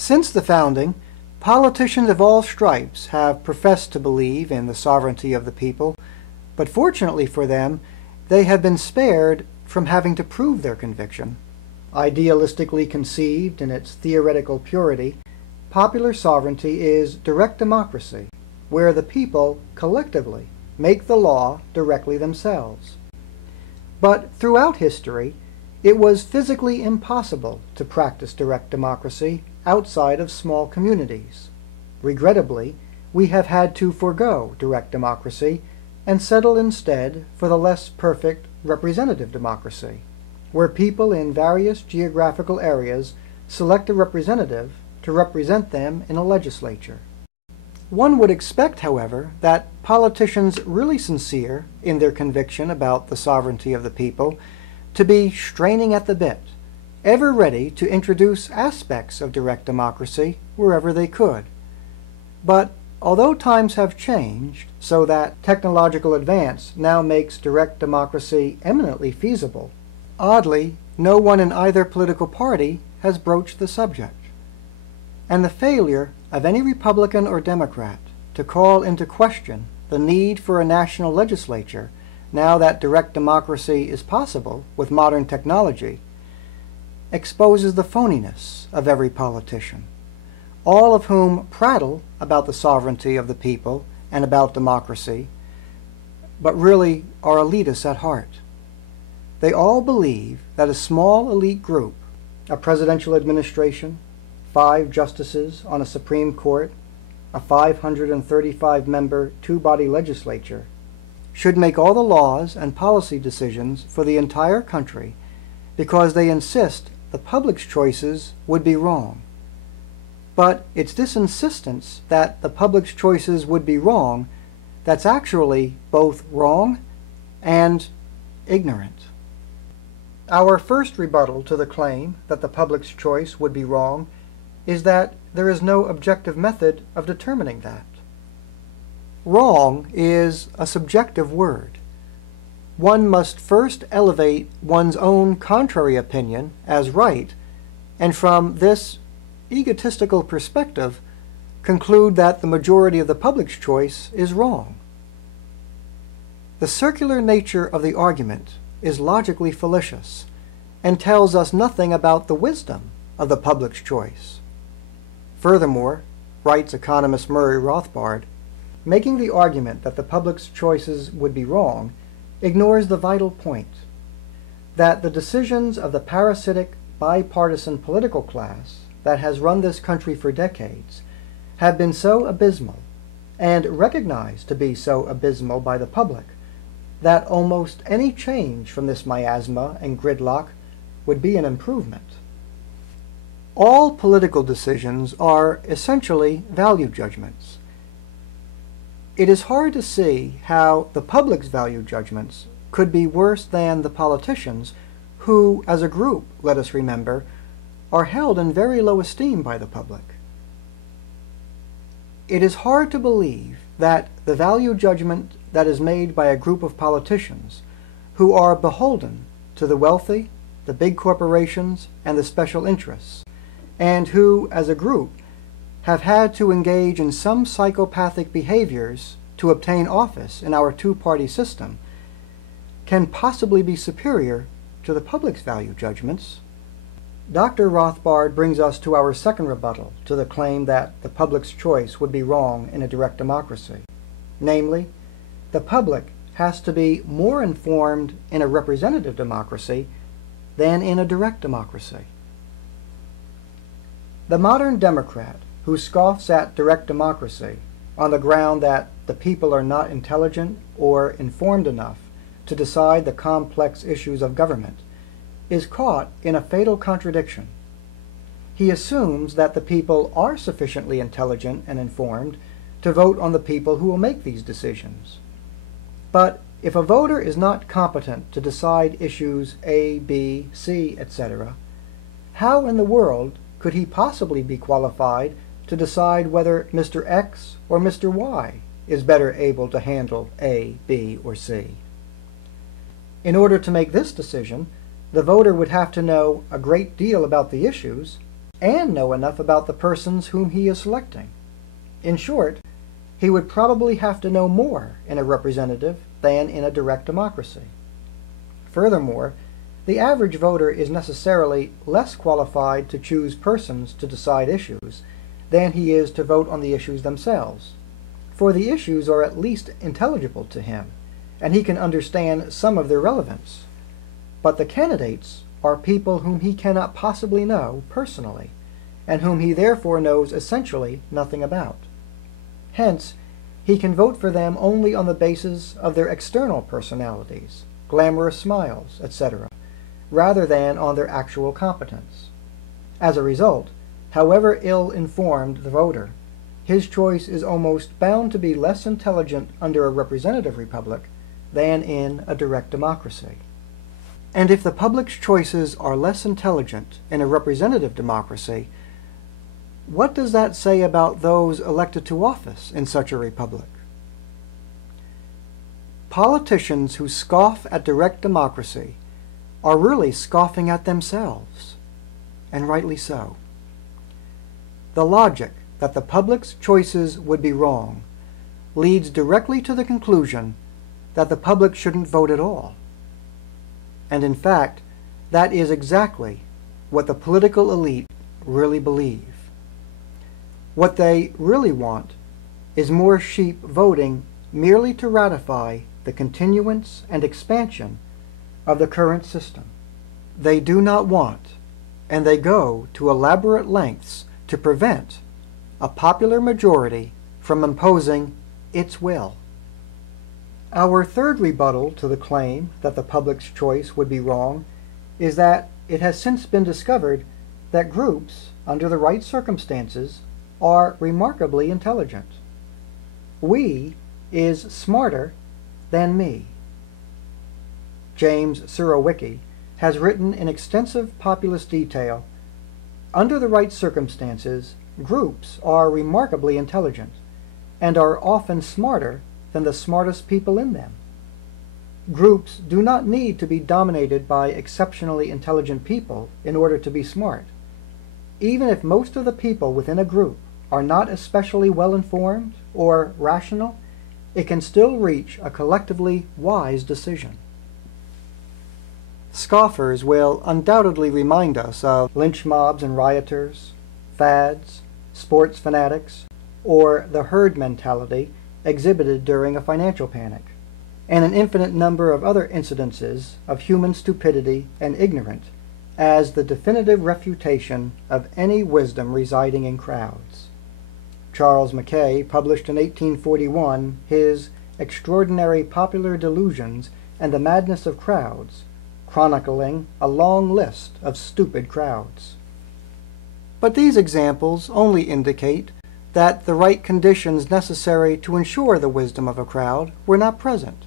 Since the founding, politicians of all stripes have professed to believe in the sovereignty of the people, but fortunately for them, they have been spared from having to prove their conviction. Idealistically conceived in its theoretical purity, popular sovereignty is direct democracy, where the people collectively make the law directly themselves. But throughout history, it was physically impossible to practice direct democracy outside of small communities. Regrettably, we have had to forego direct democracy and settle instead for the less perfect representative democracy, where people in various geographical areas select a representative to represent them in a legislature. One would expect, however, that politicians really sincere in their conviction about the sovereignty of the people to be straining at the bit, ever ready to introduce aspects of direct democracy wherever they could. But although times have changed so that technological advance now makes direct democracy eminently feasible, oddly, no one in either political party has broached the subject. And the failure of any Republican or Democrat to call into question the need for a national legislature now that direct democracy is possible with modern technology exposes the phoniness of every politician, all of whom prattle about the sovereignty of the people and about democracy, but really are elitists at heart. They all believe that a small elite group, a presidential administration, 5 justices on a Supreme Court, a 535-member two-body legislature, should make all the laws and policy decisions for the entire country because they insist the public's choices would be wrong. But it's this insistence that the public's choices would be wrong that's actually both wrong and ignorant. Our first rebuttal to the claim that the public's choice would be wrong is that there is no objective method of determining that. Wrong is a subjective word. One must first elevate one's own contrary opinion as right, and from this egotistical perspective, conclude that the majority of the public's choice is wrong. The circular nature of the argument is logically fallacious and tells us nothing about the wisdom of the public's choice. Furthermore, writes economist Murray Rothbard, making the argument that the public's choices would be wrong ignores the vital point, that the decisions of the parasitic, bipartisan political class that has run this country for decades have been so abysmal, and recognized to be so abysmal by the public, that almost any change from this miasma and gridlock would be an improvement. All political decisions are essentially value judgments. It is hard to see how the public's value judgments could be worse than the politicians who, as a group, let us remember, are held in very low esteem by the public. It is hard to believe that the value judgment that is made by a group of politicians who are beholden to the wealthy, the big corporations, and the special interests, and who, as a group, have had to engage in some psychopathic behaviors to obtain office in our two-party system, can possibly be superior to the public's value judgments. Dr. Rothbard brings us to our second rebuttal to the claim that the public's choice would be wrong in a direct democracy. Namely, the public has to be more informed in a representative democracy than in a direct democracy. The modern Democrat who scoffs at direct democracy on the ground that the people are not intelligent or informed enough to decide the complex issues of government is caught in a fatal contradiction. He assumes that the people are sufficiently intelligent and informed to vote on the people who will make these decisions. But if a voter is not competent to decide issues A, B, C, etc., how in the world could he possibly be qualified to decide whether Mr. X or Mr. Y is better able to handle A, B, or C? In order to make this decision, the voter would have to know a great deal about the issues and know enough about the persons whom he is selecting. In short, he would probably have to know more in a representative than in a direct democracy. Furthermore, the average voter is necessarily less qualified to choose persons to decide issues than he is to vote on the issues themselves, for the issues are at least intelligible to him, and he can understand some of their relevance. But the candidates are people whom he cannot possibly know personally, and whom he therefore knows essentially nothing about. Hence, he can vote for them only on the basis of their external personalities, glamorous smiles, etc., rather than on their actual competence. As a result, however ill-informed the voter, his choice is almost bound to be less intelligent under a representative republic than in a direct democracy. And if the public's choices are less intelligent in a representative democracy, what does that say about those elected to office in such a republic? Politicians who scoff at direct democracy are really scoffing at themselves, and rightly so. The logic that the public's choices would be wrong leads directly to the conclusion that the public shouldn't vote at all. And in fact, that is exactly what the political elite really believe. What they really want is more sheep voting merely to ratify the continuance and expansion of the current system. They do not want, and they go to elaborate lengths to prevent, a popular majority from imposing its will. Our third rebuttal to the claim that the public's choice would be wrong is that it has since been discovered that groups, under the right circumstances, are remarkably intelligent. We is smarter than me. James Surowiecki has written in extensive populist detail, under the right circumstances, groups are remarkably intelligent and are often smarter than the smartest people in them. Groups do not need to be dominated by exceptionally intelligent people in order to be smart. Even if most of the people within a group are not especially well-informed or rational, it can still reach a collectively wise decision. Scoffers will undoubtedly remind us of lynch mobs and rioters, fads, sports fanatics, or the herd mentality exhibited during a financial panic, and an infinite number of other incidences of human stupidity and ignorance as the definitive refutation of any wisdom residing in crowds. Charles Mackay published in 1841 his Extraordinary Popular Delusions and the Madness of Crowds, chronicling a long list of stupid crowds. But these examples only indicate that the right conditions necessary to ensure the wisdom of a crowd were not present.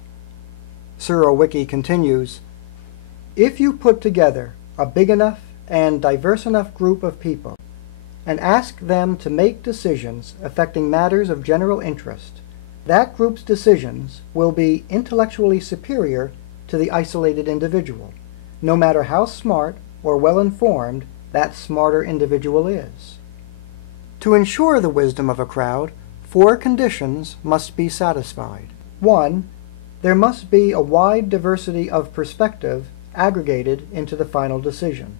Surowiecki continues, if you put together a big enough and diverse enough group of people and ask them to make decisions affecting matters of general interest, that group's decisions will be intellectually superior to the isolated individual, no matter how smart or well-informed that smarter individual is. To ensure the wisdom of a crowd, 4 conditions must be satisfied. 1. There must be a wide diversity of perspective aggregated into the final decision.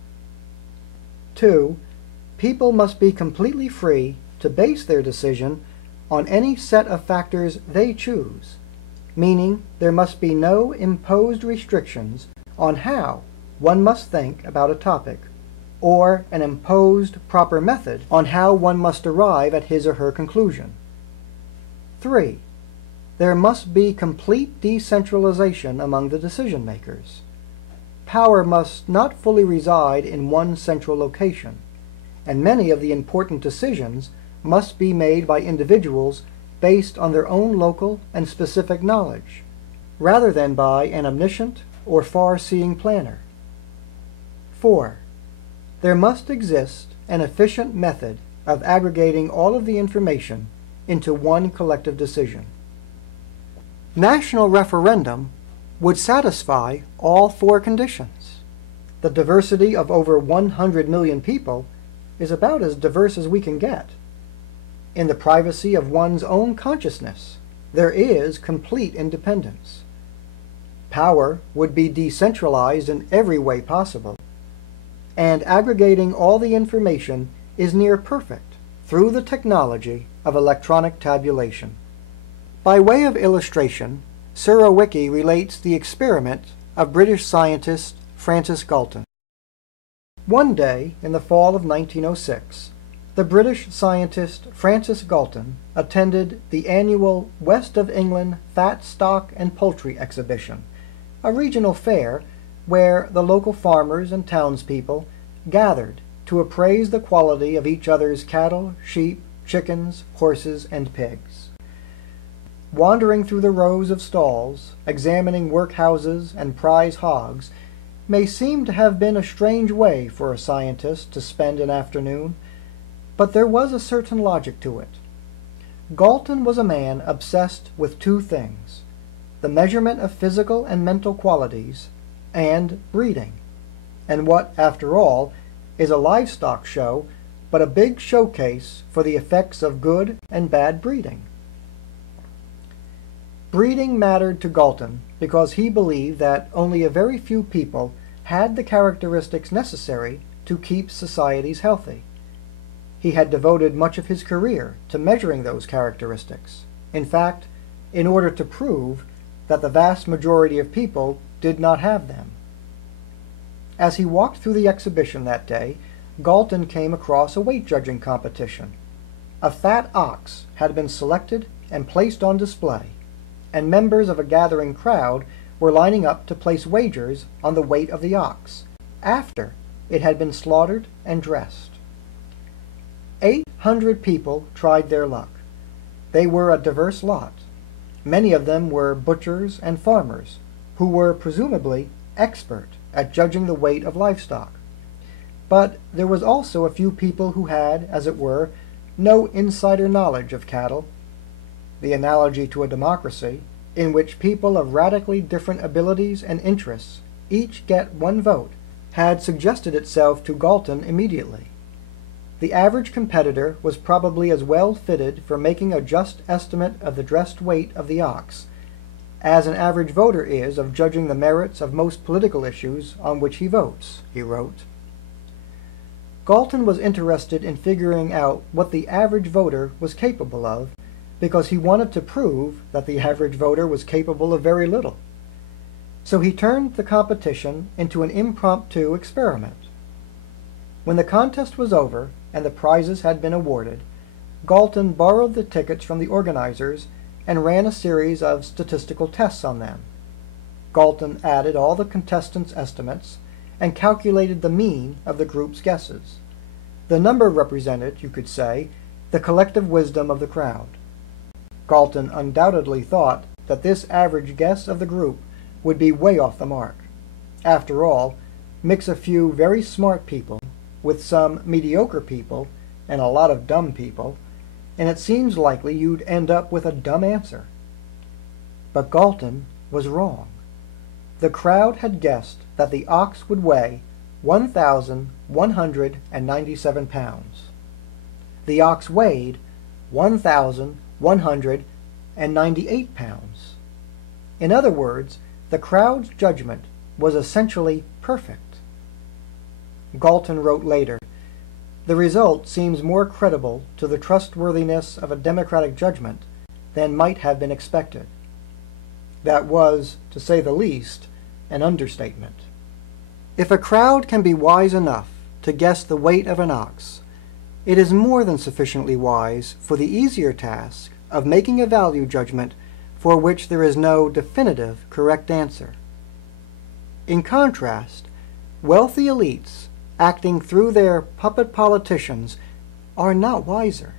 2. People must be completely free to base their decision on any set of factors they choose, meaning there must be no imposed restrictions on how one must think about a topic, or an imposed proper method on how one must arrive at his or her conclusion. 3. There must be complete decentralization among the decision makers. Power must not fully reside in one central location, and many of the important decisions must be made by individuals based on their own local and specific knowledge, rather than by an omniscient or far-seeing planner. 4. There must exist an efficient method of aggregating all of the information into one collective decision. National referendum would satisfy all 4 conditions. The diversity of over 100 million people is about as diverse as we can get. In the privacy of one's own consciousness, there is complete independence. Power would be decentralized in every way possible, and aggregating all the information is near perfect through the technology of electronic tabulation. By way of illustration, Surowiecki relates the experiment of British scientist Francis Galton. One day in the fall of 1906, the British scientist Francis Galton attended the annual West of England Fat Stock and Poultry Exhibition, a regional fair where the local farmers and townspeople gathered to appraise the quality of each other's cattle, sheep, chickens, horses, and pigs. Wandering through the rows of stalls, examining workhouses and prize hogs, may seem to have been a strange way for a scientist to spend an afternoon, but there was a certain logic to it. Galton was a man obsessed with two things: the measurement of physical and mental qualities, and breeding, and what, after all, is a livestock show but a big showcase for the effects of good and bad breeding. Breeding mattered to Galton because he believed that only a very few people had the characteristics necessary to keep societies healthy. He had devoted much of his career to measuring those characteristics, in fact, in order to prove that the vast majority of people did not have them. As he walked through the exhibition that day, Galton came across a weight-judging competition. A fat ox had been selected and placed on display, and members of a gathering crowd were lining up to place wagers on the weight of the ox, after it had been slaughtered and dressed. 800 people tried their luck. They were a diverse lot. Many of them were butchers and farmers, who were presumably expert at judging the weight of livestock. But there was also a few people who had, as it were, no insider knowledge of cattle. The analogy to a democracy, in which people of radically different abilities and interests each get one vote, had suggested itself to Galton immediately. The average competitor was probably as well fitted for making a just estimate of the dressed weight of the ox as an average voter is of judging the merits of most political issues on which he votes, he wrote. Galton was interested in figuring out what the average voter was capable of because he wanted to prove that the average voter was capable of very little. So he turned the competition into an impromptu experiment. When the contest was over and the prizes had been awarded, Galton borrowed the tickets from the organizers and ran a series of statistical tests on them. Galton added all the contestants' estimates and calculated the mean of the group's guesses. The number represented, you could say, the collective wisdom of the crowd. Galton undoubtedly thought that this average guess of the group would be way off the mark. After all, mix a few very smart people with some mediocre people and a lot of dumb people, and it seems likely you'd end up with a dumb answer. But Galton was wrong. The crowd had guessed that the ox would weigh 1,197 pounds. The ox weighed 1,198 pounds. In other words, the crowd's judgment was essentially perfect. Galton wrote later, "The result seems more credible to the trustworthiness of a democratic judgment than might have been expected." That was, to say the least, an understatement. If a crowd can be wise enough to guess the weight of an ox, it is more than sufficiently wise for the easier task of making a value judgment for which there is no definitive correct answer. In contrast, wealthy elites acting through their puppet politicians are not wiser.